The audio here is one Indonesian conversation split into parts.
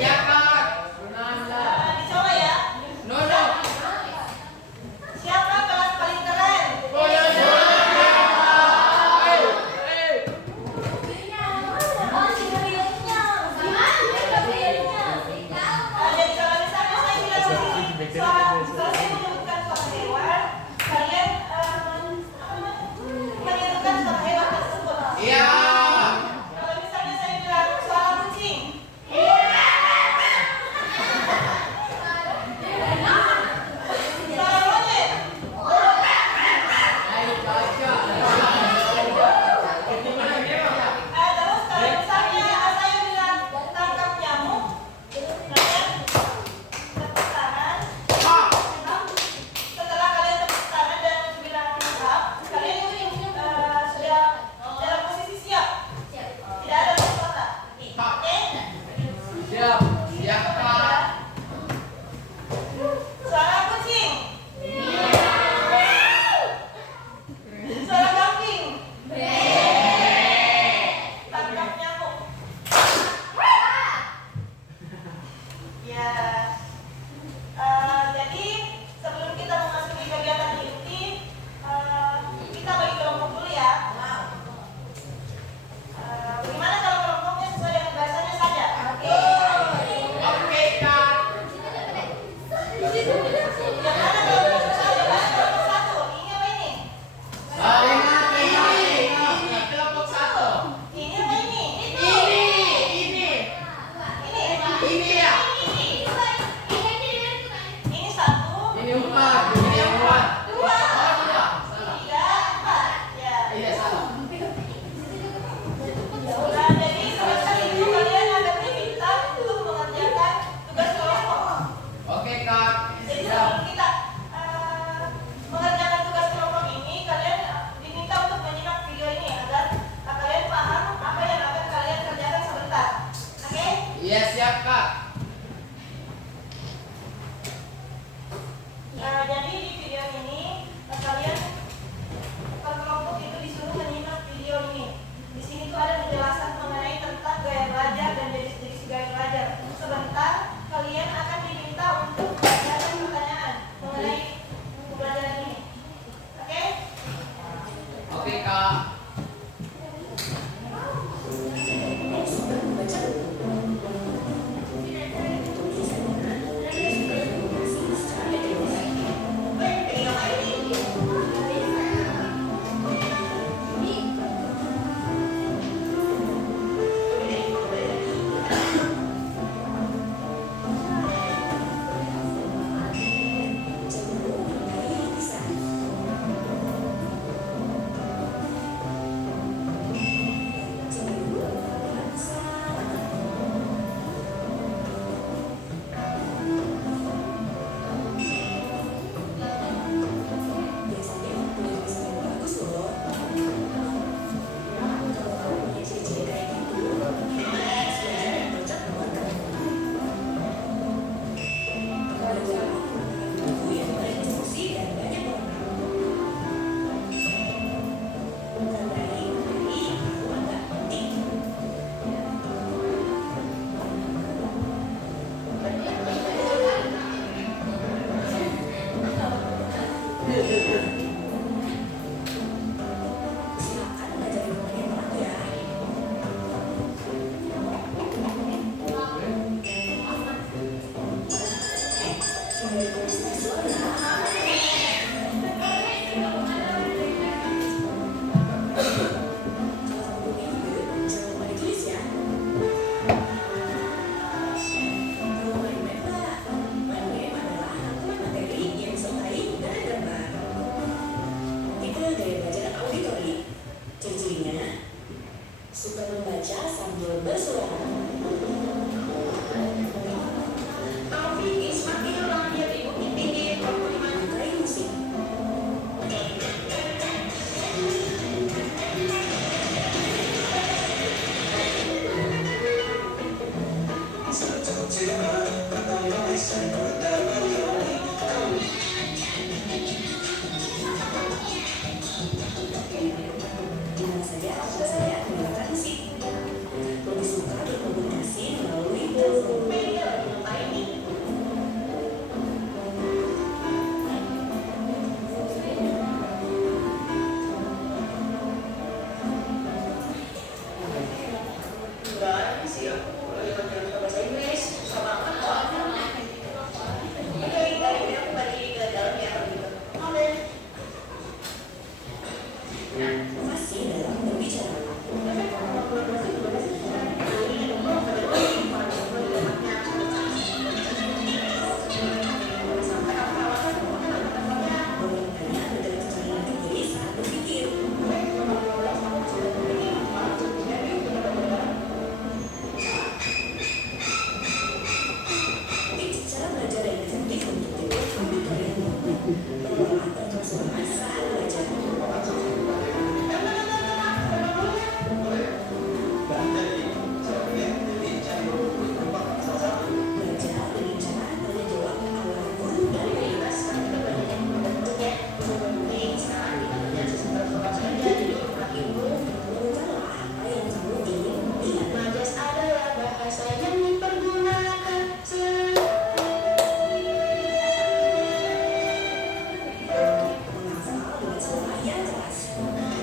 Ya Gimana saja, saya menggunakan musik. Lebih suka berkomunikasi melalui telepon. Masih dalam berbicara. Menggunakannya adalah keterangan diri saat berpikir. Tips cara belajar yang efektif untuk tipe komputer yang mengelola transformasi saat belajar. Belajar dengan cara menjawab ala guru dan bebas. Bukanlah apa yang kamu ingin lihat. Majas adalah bahasa yang dipergunakan Menghafal dengan suara yang keras.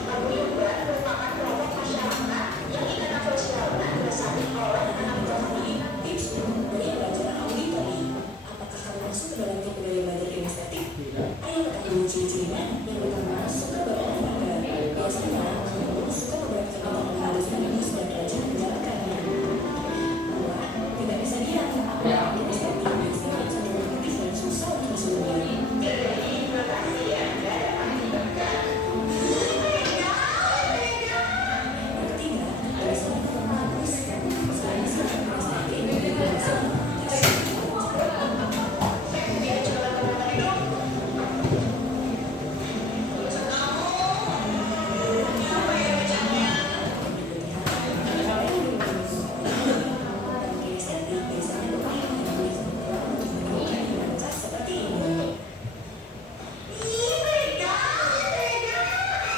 Paguyuban merupakan kelompok masyarakat yang ikatan sosialnya didasari oleh anak rohani. Tips dari belajar auditori. Apakah kamu masuk ke dalam tipe dari belajar kinestetik? Ayo ketahui dulu ciri-cirinya. Yang pertama, suka berolahraga. Biasanya, kamu suka beberapa kegiatan menghabiskan bagus dan rajin menjalankannya. Dua, tidak bisa diam. Kinestetik biasanya sangat produktif dan susah untuk disuruhnya. Terima kasih ya, nggak ada pasti. Yang ketiga, biasanya tetap bagus. Selain sikap kinestetik, juga bisa kinestetik biasanya bermain untuk menemukan dinamika seperti ini.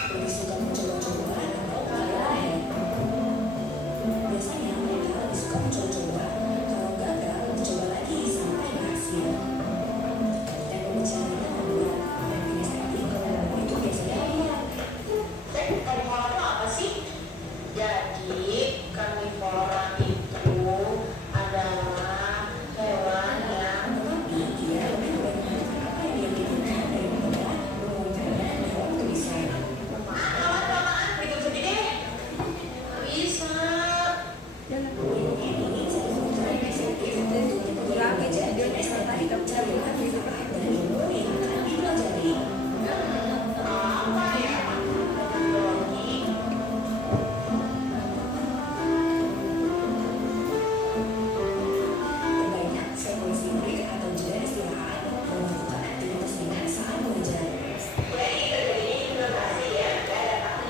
Lebih suka mencoba-coba atau kalian. Biasanya mereka lebih suka mencoba-coba. Kalau gagal, mencoba lagi sampai berhasil. Dan pembicaranya membuat dan kinestetik itu biasanya lihat. Karnivora itu apa sih? Jadi karnivora itu adalah hewan yang Tetapi dia lebih banyak melakukan apa yang dia inginkan daripada mengumumkannya dalam tulisan. kelamaan bikin sedih deh. Nggak bisa. Yang ini saya butuhkan kinestetik untuk belajar kinestetik cara dan ilmu yang akan dipelajari. Apa ya? Biologi. Terbanyak sekuensi break atau jeda istirahat dan melakukan aktivitas ringan saat belajar. Jadi terjadi inovasi ya, nggak ada pasti.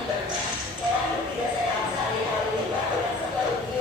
Orang tidak sehat sekali hal yang baru dan seperti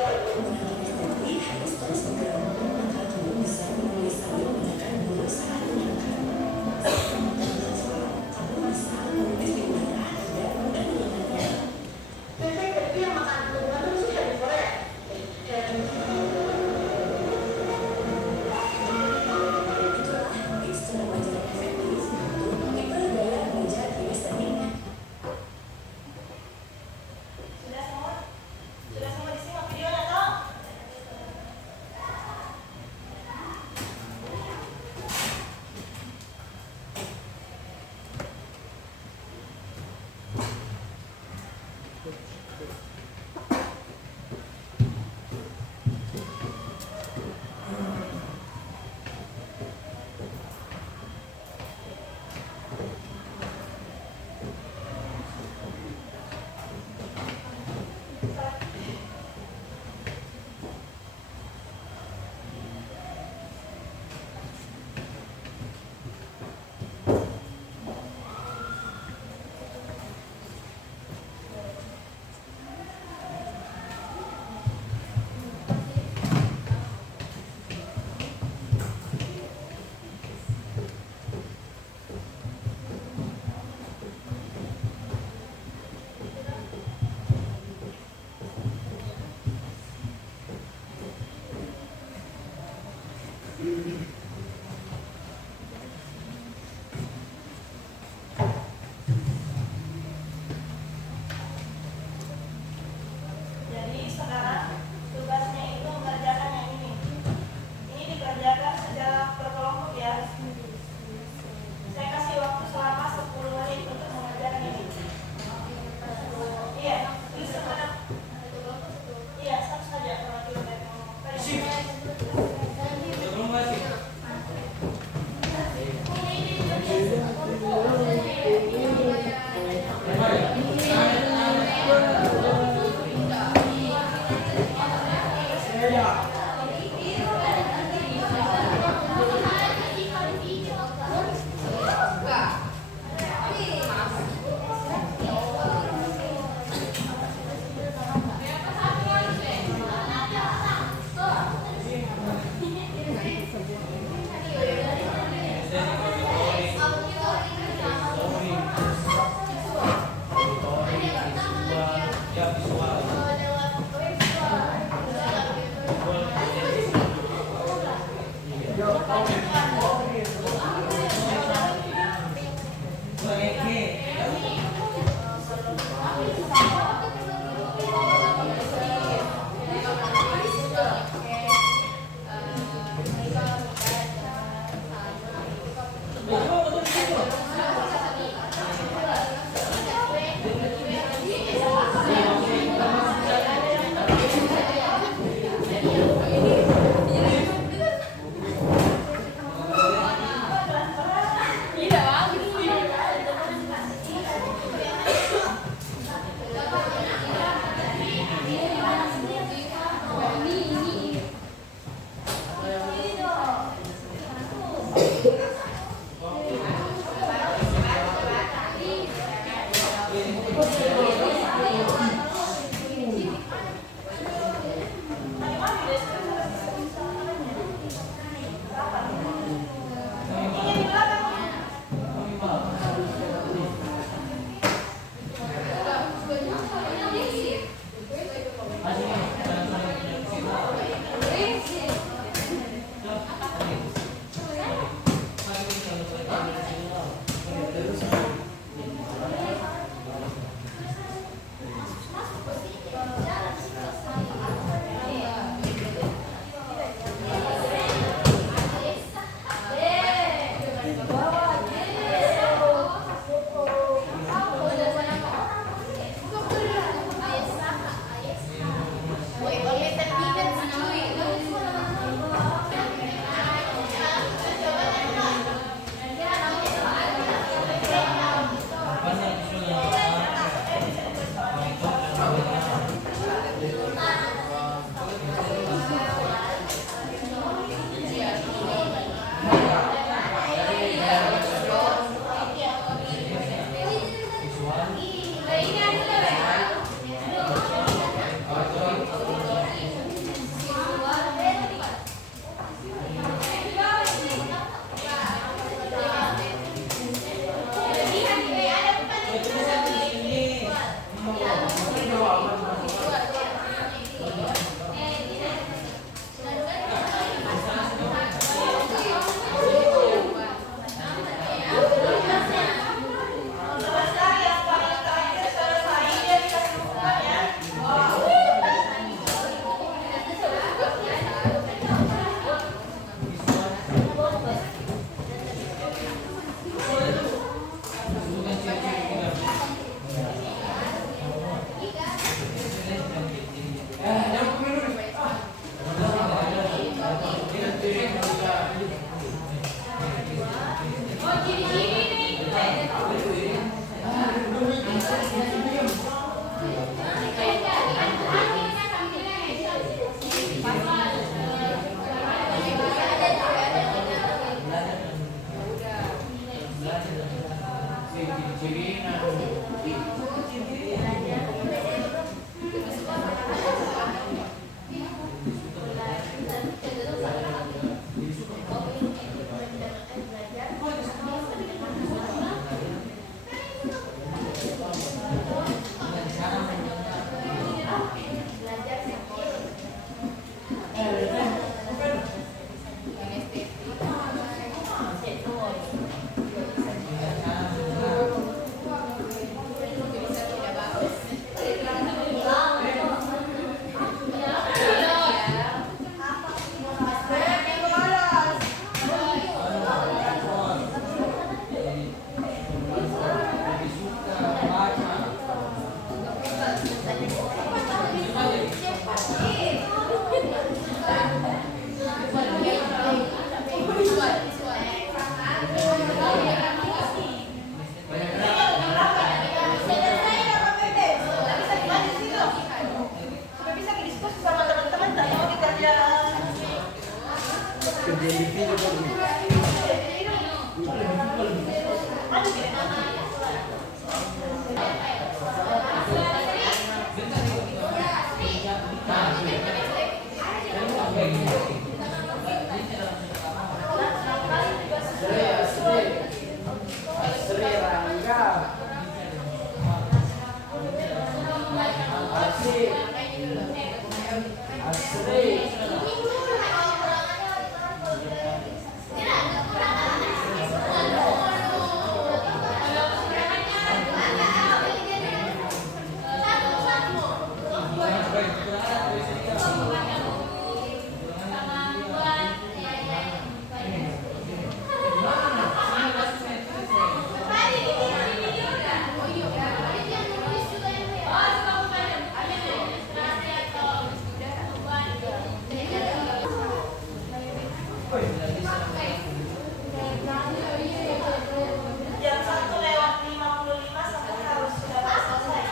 Jam 1:55 sampai harus sudah selesai.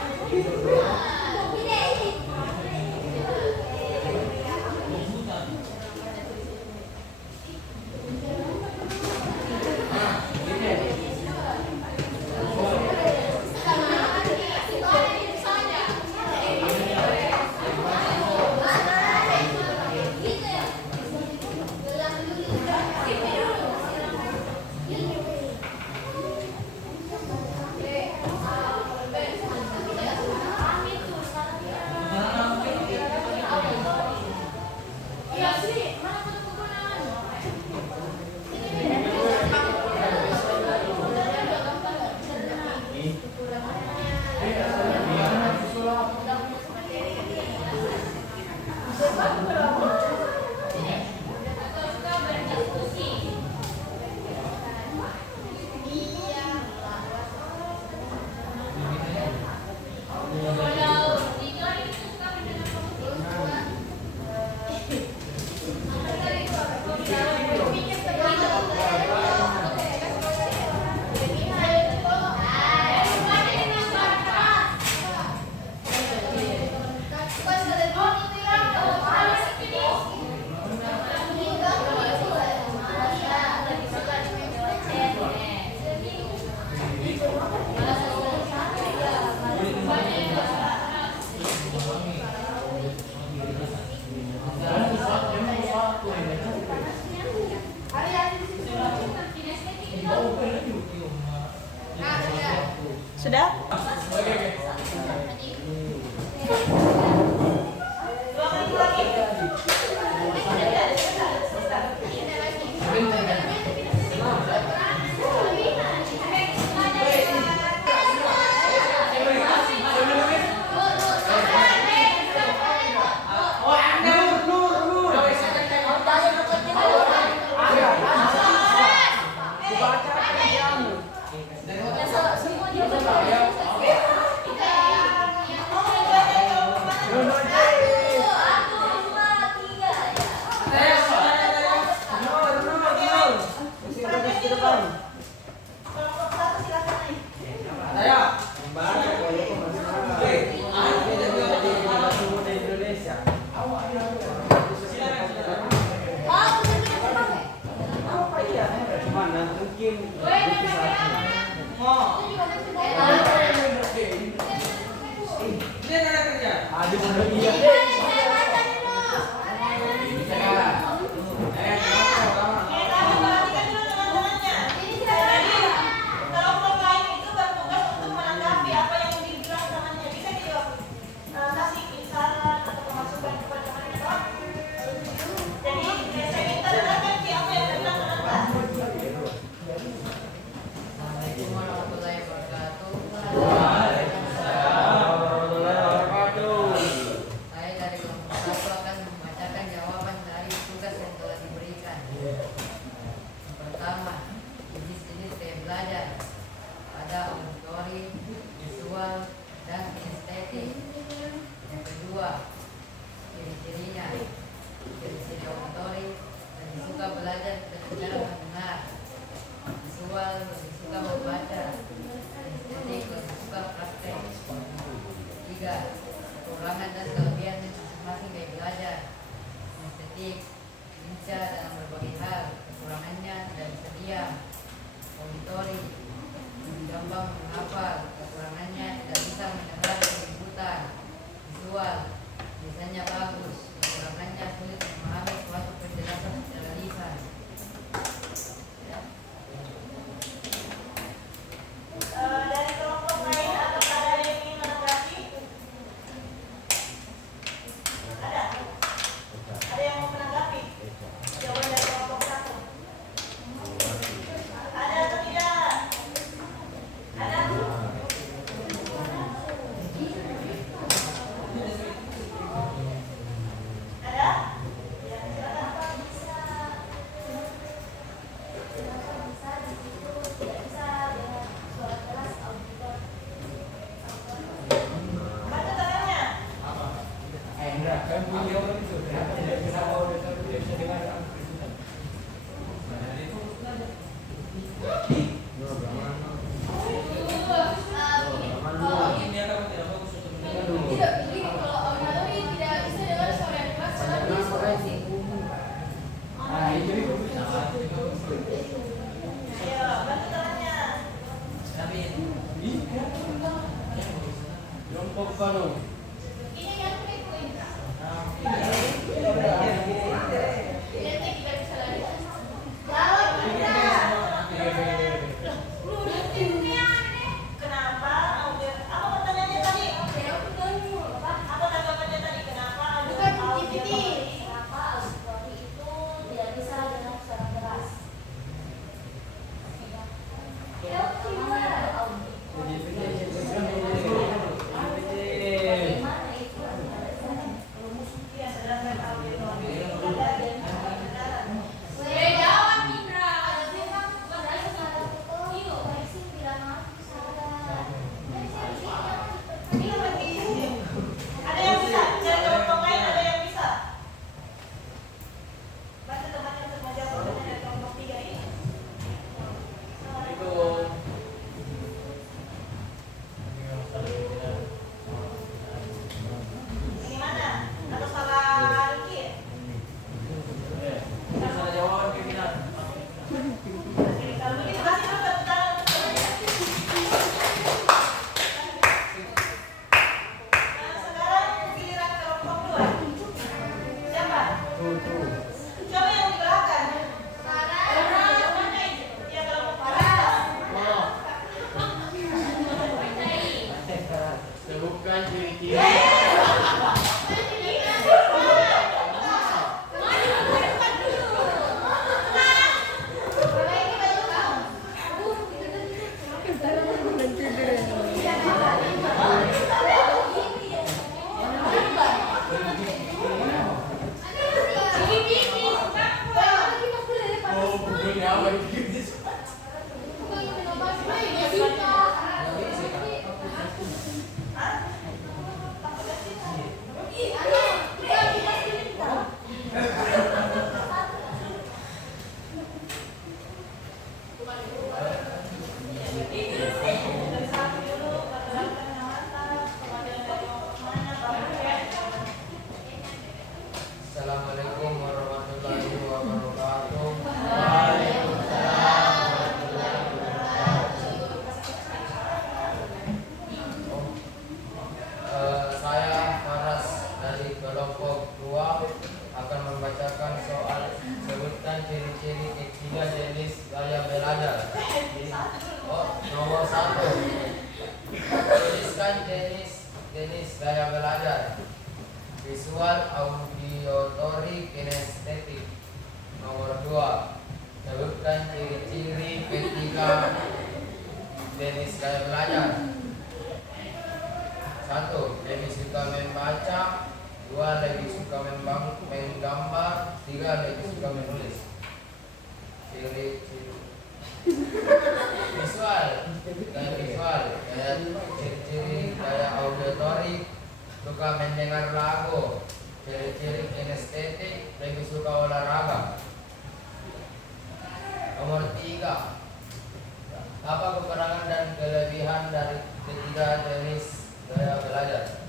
Sudah? kinestetik, lincah dalam berbagai hal, kekurangannya tidak bisa diam. Auditori, gampang menghafal, kekurangannya tidak bisa mendengar keributan. Visual, biasanya bagus, kekurangannya sulit memahami suatu penjelasan secara lisan. Dari kelompok lain atau ada yang ingin menanggapi? Ada? Ada yang mau menanggapi? Jawaban dari kelompok satu. Ada atau tidak? Ada? Ada? Ya, silakan. Baca tangannya. Ayo, baca tangannya. Kenapa audio? Apa pertanyaannya tadi? Apa tanggapannya tadi? Kenapa auditori? Iya, sedangkan auditori ada yang kedengaran. Ada yang bisa? Dari kelompok lain ada yang bisa? Bantu temannya untuk menjawab pertanyaan dari kelompok 3 ini. Ini mana? Atau salah Riki ya? Oke, kalau begitu kasih dulu tepuk tangan untuk temannya. Sekarang giliran kelompok 2. Siapa? Coba yang di belakang. Ya, kelompok Farah. Sebutkan ciri-ciri. Dari satu dulu, perkenalkan yang mantap. Kemudian dari kelompok mana, Bapak ya? Assalamualaikum warahmatullahi wabarakatuh. Saya Faras dari kelompok 2 akan membacakan soal sebutkan ciri-ciri ketiga jenis gaya belajar. Nomor 1. Tuliskan jenis gaya belajar. Visual, auditory, kinestetik. Nomor 2. Sebutkan ciri-ciri ketiga jenis gaya belajar. 1. Lebih suka membaca. 2. Lebih suka menggambar. 3. Lebih suka menulis. Ciri-ciri visual, gaya ciri-ciri gaya auditory, suka mendengar lagu. Ciri-ciri kinestetik, lebih suka olahraga. Nomor 3. Apa kekurangan dan kelebihan dari ketiga jenis gaya belajar?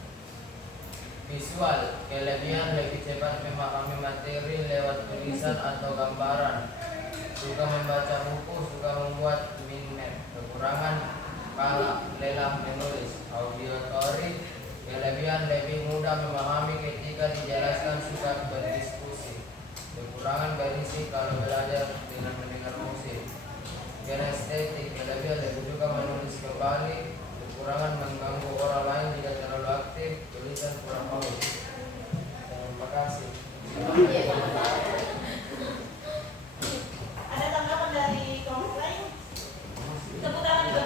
Visual, kelebihan lebih cepat memahami materi lewat tulisan atau gambaran. Suka membaca buku, suka membuat mind map. Kekurangan kalah lelah menulis. Auditory, kelebihan lebih mudah memahami ketika dijelaskan, suka berdiskusi. Kekurangan berisi kalau belajar dengan mendengar musik. Kinestetik, kelebihan lebih suka menulis kembali. Kekurangan mengganggu orang lain jika terlalu aktif, tulisan kurang bagus. Terima kasih. Ada tanggapan dari kelompok lain? Tepuk tangan juga.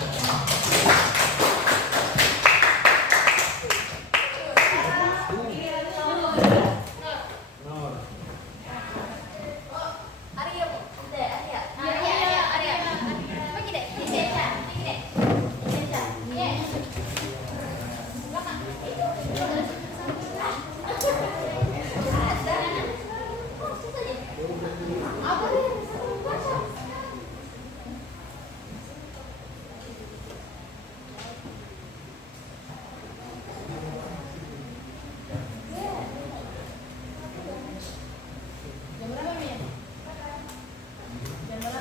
Sekarang giliran nomor 2. Arya, udah Arya. Arya. Coba gede. Gede. Belakang. Apa nih? Baca. Jam berapa, Min? Jam berapa?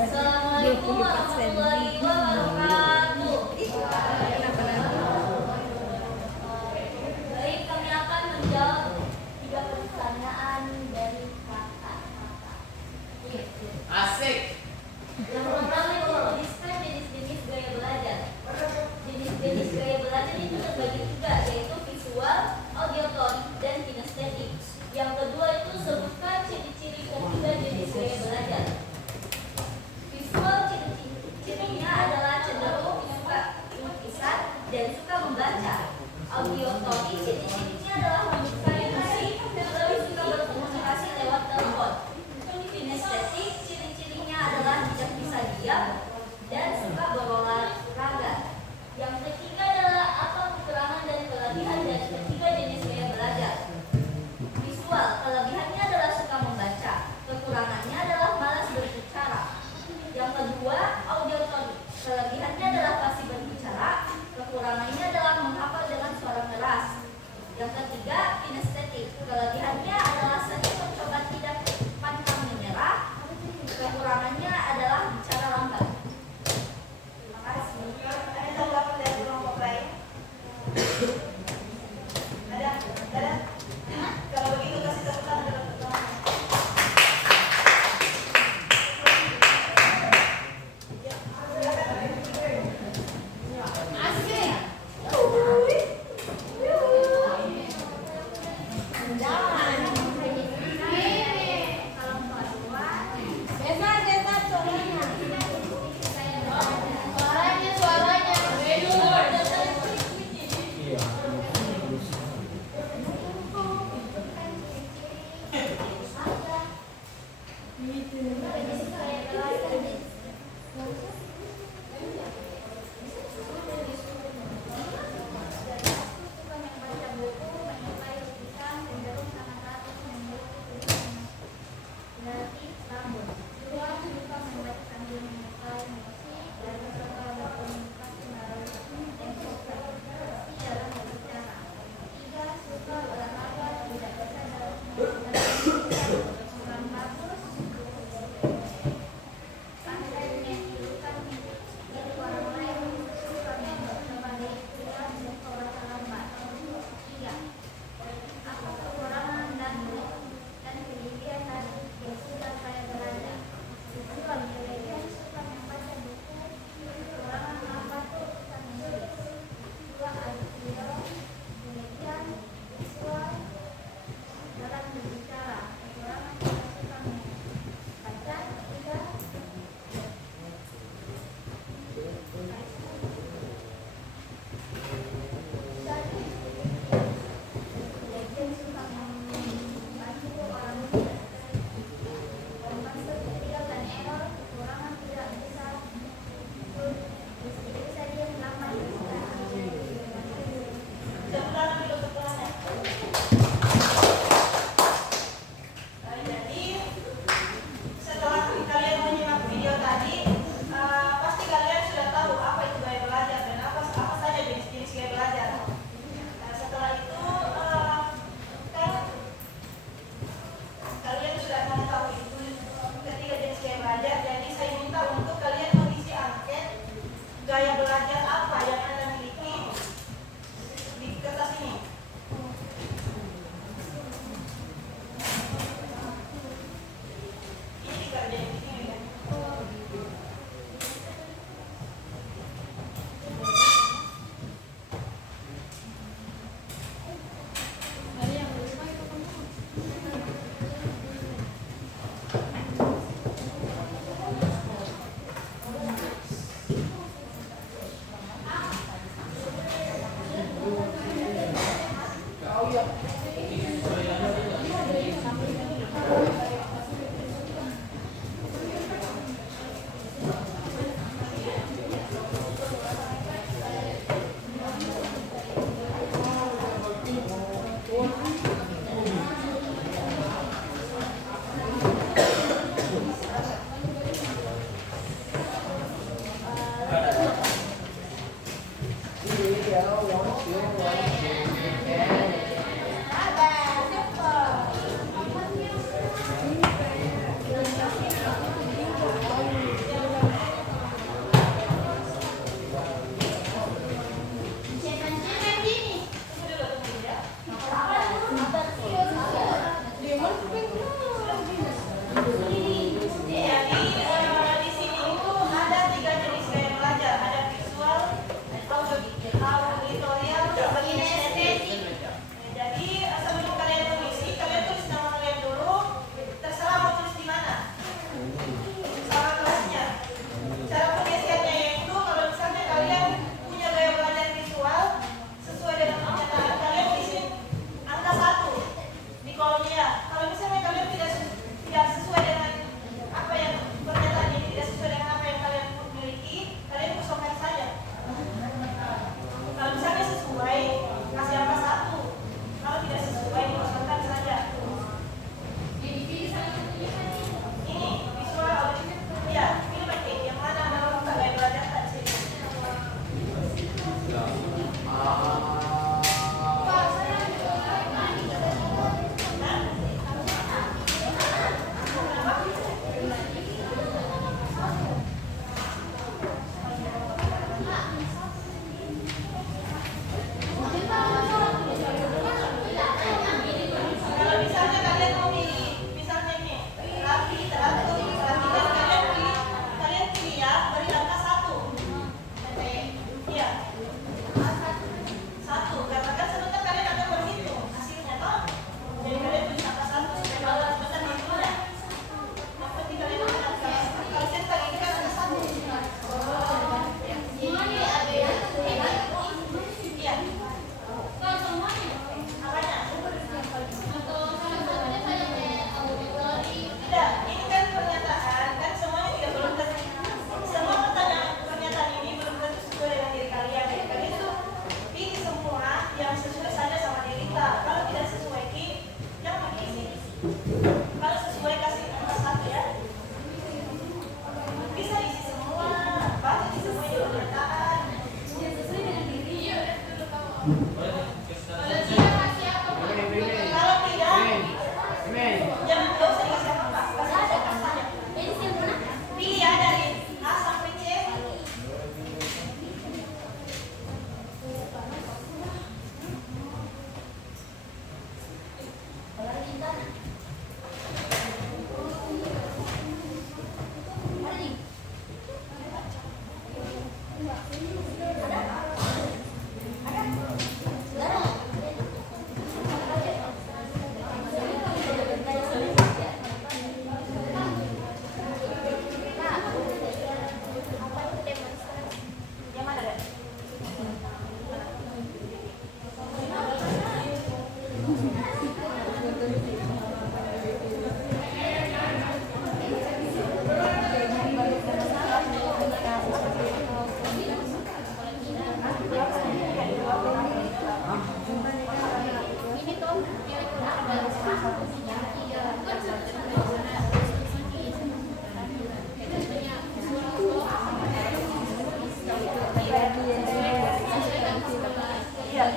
Assalamualaikum warahmatullahi wabarakatuh. Baik, kami akan menjawab 3 pertanyaan dari kakak-kakak. Asik. Yang pertama itu describe jenis-jenis gaya belajar. Jenis-jenis gaya belajar itu terbagi 3, yaitu visual, auditory, dan kinestetik. Yang kedua itu sebutkan ciri-ciri ketiga jenis gaya belajar. Visual ciri-cirinya adalah cenderung suka lukisan dan suka membaca. Auditory ciri-cirinya adalah menyukai musik dan lebih suka berkomunikasi lewat telepon. Kinestetik ciri-cirinya adalah tidak bisa diam dan suka berolahraga. Yang ketiga adalah apa kekurangan dan kelebihan dari ketiga jenis gaya belajar. Visual, kelebihannya adalah suka membaca, kekurangannya adalah malas berbicara. Yang kedua, auditory, kelebihannya adalah fasih berbicara, kekurangannya adalah menghafal dengan suara keras. Yang ketiga, kinestetik, kelebihannya adalah sering mencoba tidak pantang menyerah, kekurangannya adalah bicara lambat.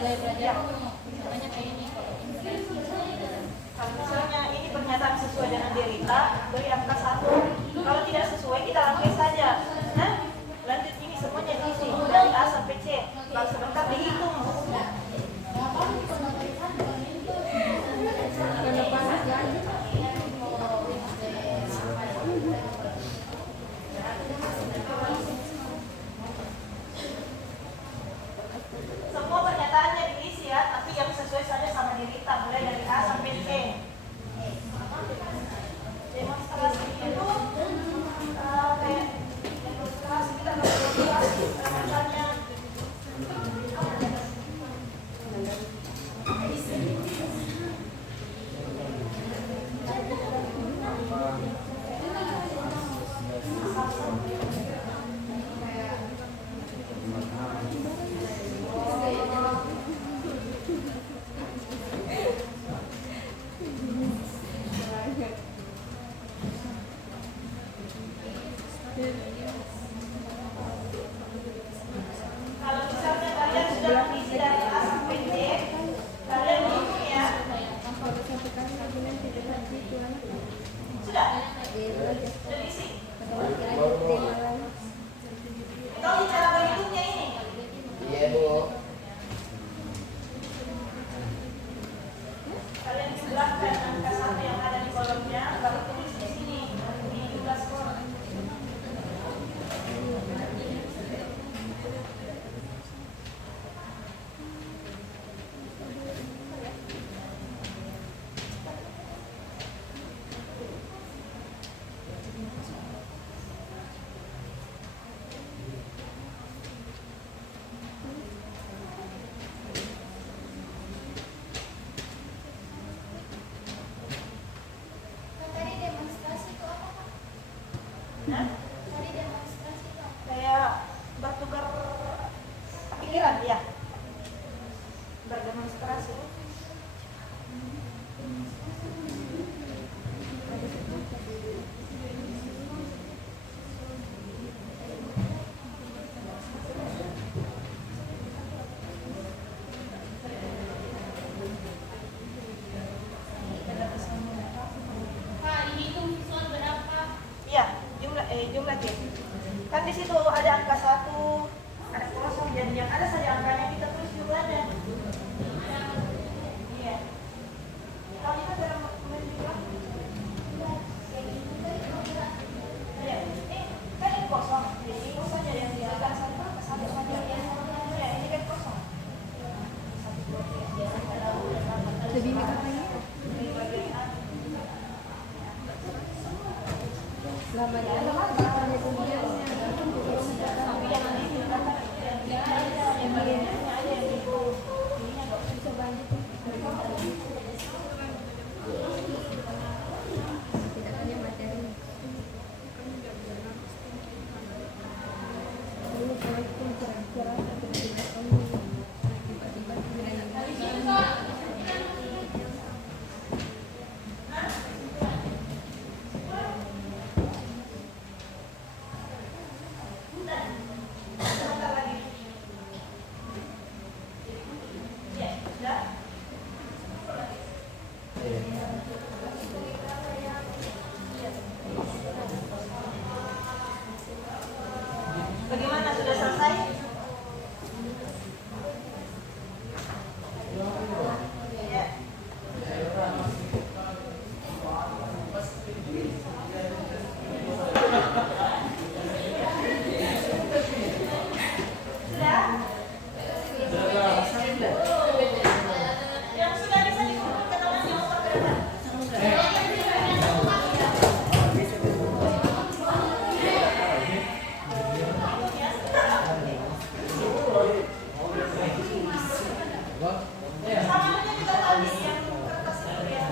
gaya belajar misalnya kayak ini kalau Kalau misalnya ini pernyataan sesuai dengan derita, beri angka 1. Kalau tidak sesuai, kita langkai saja. Nah, lanjut ini semuanya diisi dari A sampai C. Kalau sebentar dihitung. Semua pernyataannya diisi ya, tapi yang sesuai saja sama derita, mulai dari A sampai C. Demonstrasi itu kayak demonstrasi kita demonstrasi misalnya kalau misalnya kalian sudah mengisi dari A sampai C, kalian hitung ya. Sudah? Sudah diisi? Tahu cara berhitungnya ini? Iya, Bu. Kalian jumlahkan angka 1 yang ada di kolomnya, lalu tulis di sini di jumlah skor. tadi demonstrasi itu apa Pak? Nah, Tadi demonstrasi itu apa? kayak bertukar pikiran ya, berdemonstrasi. Pak, dihitung visual berapa? Iya, jumlah C. Kan di situ ada angka 1, ada kosong, jadi yang ada saja angkanya kita tulis jumlahnya. Iya. Kalau kita cara menjumlah, iya. Kan ini kosong, jadi kosong saja yang diberikan satu saja. Ya, ini kan kosong. Lebih mikrofonnya? Bagaimana, sudah selesai? Ya. Yang sudah bisa dikumpulkan tangan yang bergerak. Samanya juga tadi yang kertas itu ya.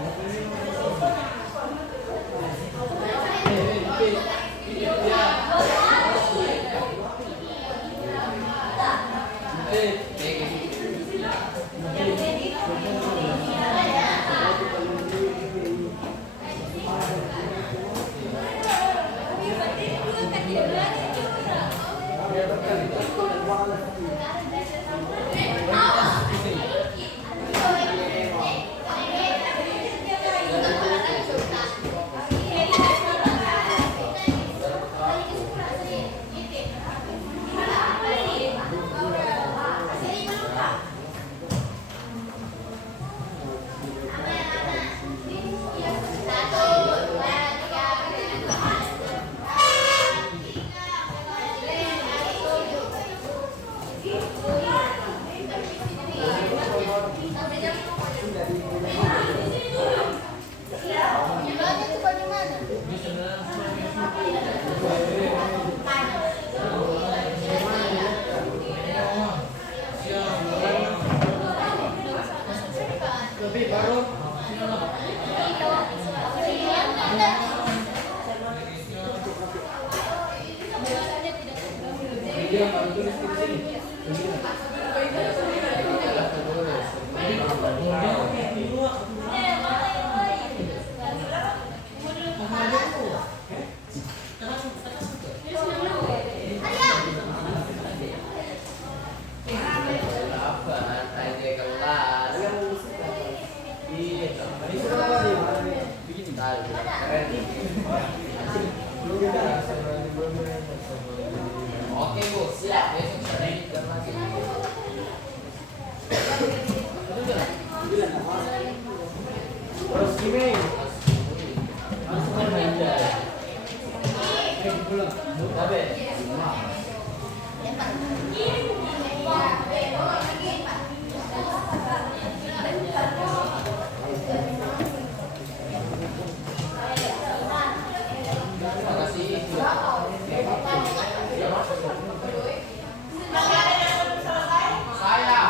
Oke Bu, siap. Besok saya lanjutkan lagi. Terima kasih. Masih ada yang belum selesai? Saya.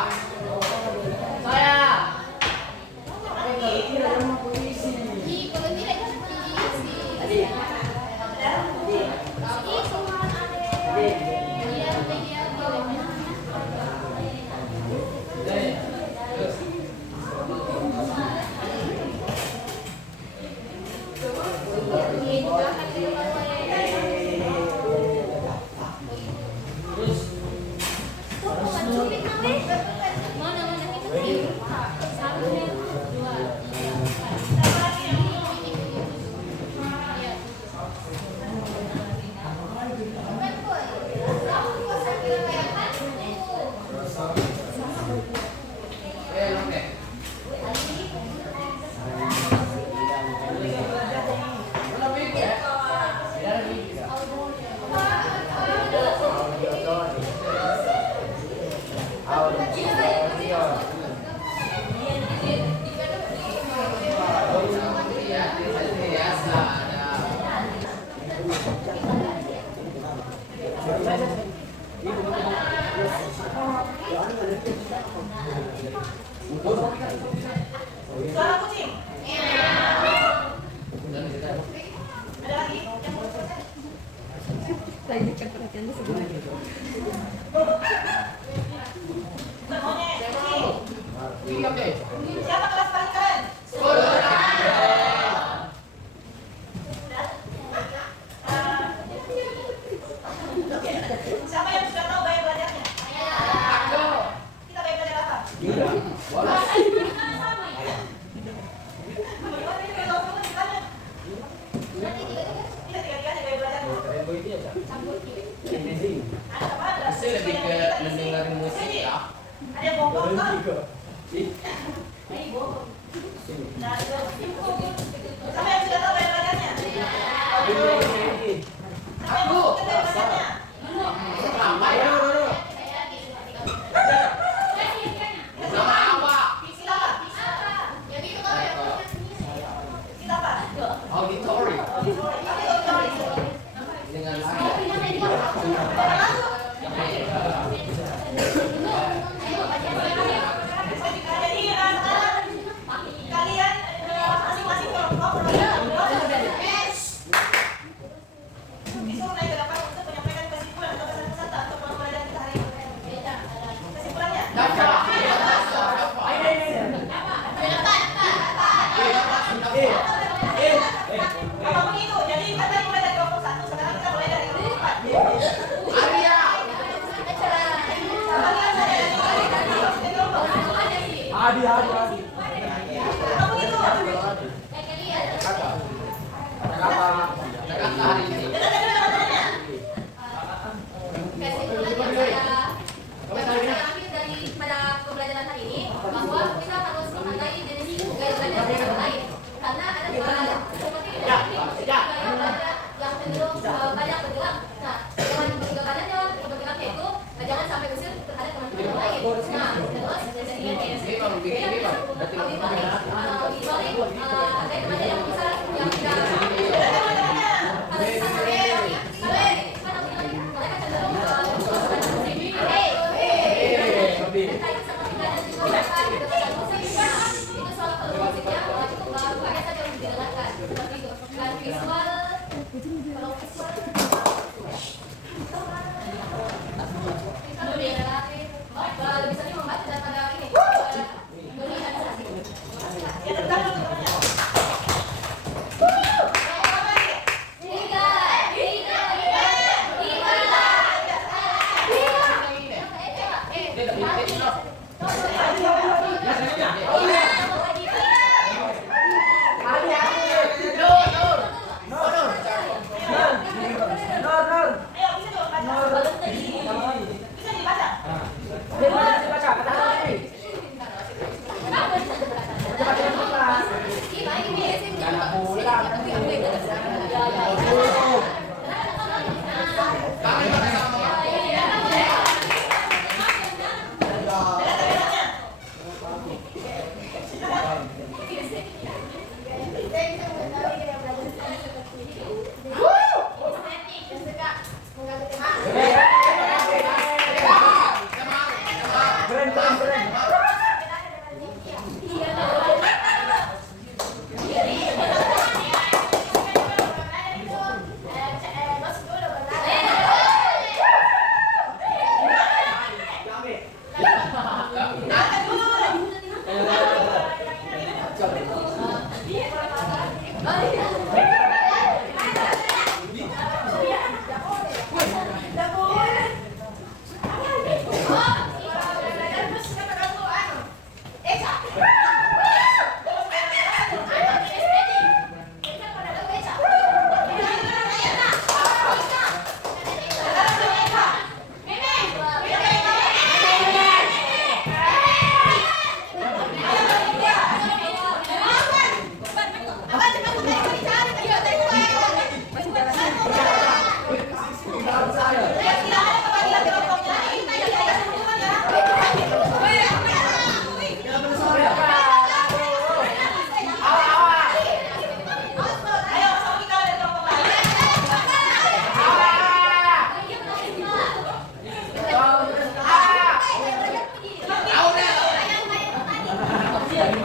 Suara kucing. Ada lagi yang belum selesai? Bukan monyet, kucing. Siapa kelas paling keren? Siapa yang sudah tahu gaya belajarnya? Kita gaya belajar apa? Kita tiga-tiganya gaya belajarnya. Ada apa? Ada Saya lebih ke mendengar musik ya. Ada yang bonggol kan? Nah, itu. Siapa yang sudah tahu gaya belajarnya? Siapa yang mau ikut gaya belajarnya? Apa ya? Nama apa? Sila apa? Sila apa? Auditori. Auditori. Dengan Jadi sekarang kalian masing-masing kelompok disuruh naik ke depan untuk menyampaikan kesimpulan atau kesan-kesan atau pembelajaran kita hari ini. Kesimpulannya? Apa begitu? Jadi kita tadi mulai dari kelompok 1, sekarang kita mulai dari kelompok 4. Arya. Kalian ada yang dari kelompok? Adi. Apa begitu? Kata hari ini. Dengar katanya. Kesimpulan yang saya ambil daripada pembelajaran hari ini bahwa kita harus menghargai jenis gaya belajar yang lain karena ada seperti gaya belajar yang cenderung banyak bergerak. Nah, dengan pergegakannya itu jangan sampai usir terhadap teman-teman yang lain. Nah, terus jadinya ada temannya yang bisa yang tidak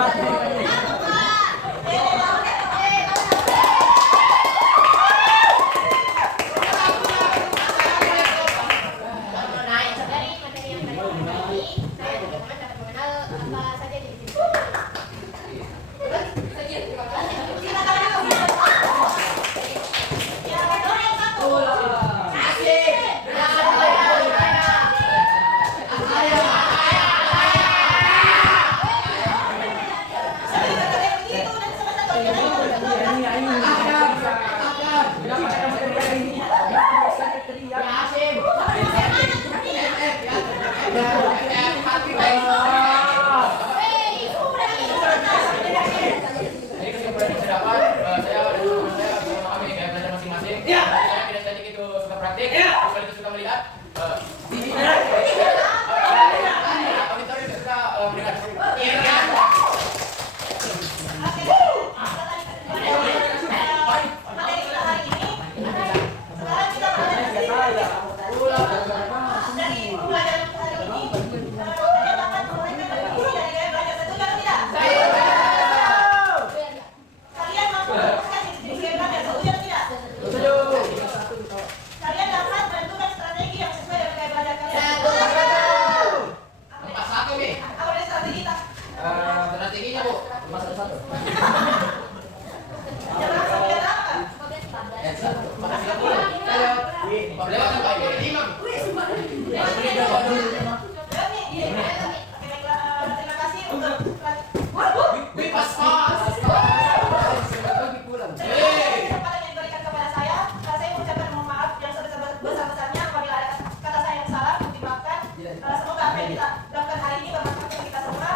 Dari materi yang tadi ini, saya teman-teman dapat mengenal apa saja jenis kopi. Jadi kesimpulan yang saya dapat, saya dan teman saya bersama kami gaya belajar masing-masing. Saya tidak sedikit itu suka praktik, bukan itu suka melihat. Auditori itu suka mendengar. Materi kita hari ini, sekarang kita berada di sini. Dari pembelajaran kita hari ini, kalian dapat memberikan definisi dari gaya belajar. Setuju atau tidak? Kalian mampu menemukan jenis-jenis gaya belajar. Setuju atau tidak? Kalian dapat menentukan strategi yang sesuai dengan gaya belajar kalian. Tempat satu, Mi. Apa dari strategi kita? Strateginya, Bu. Jangan langsung lihat apa? Lewat apa ini? Terima kasih untuk kesempatan yang diberikan kepada saya. Saya mengucapkan mohon maaf yang sebesar-besarnya apabila ada kata saya yang salah, dimaafkan. Semoga apa yang kita lakukan hari ini bermanfaat bagi kita semua.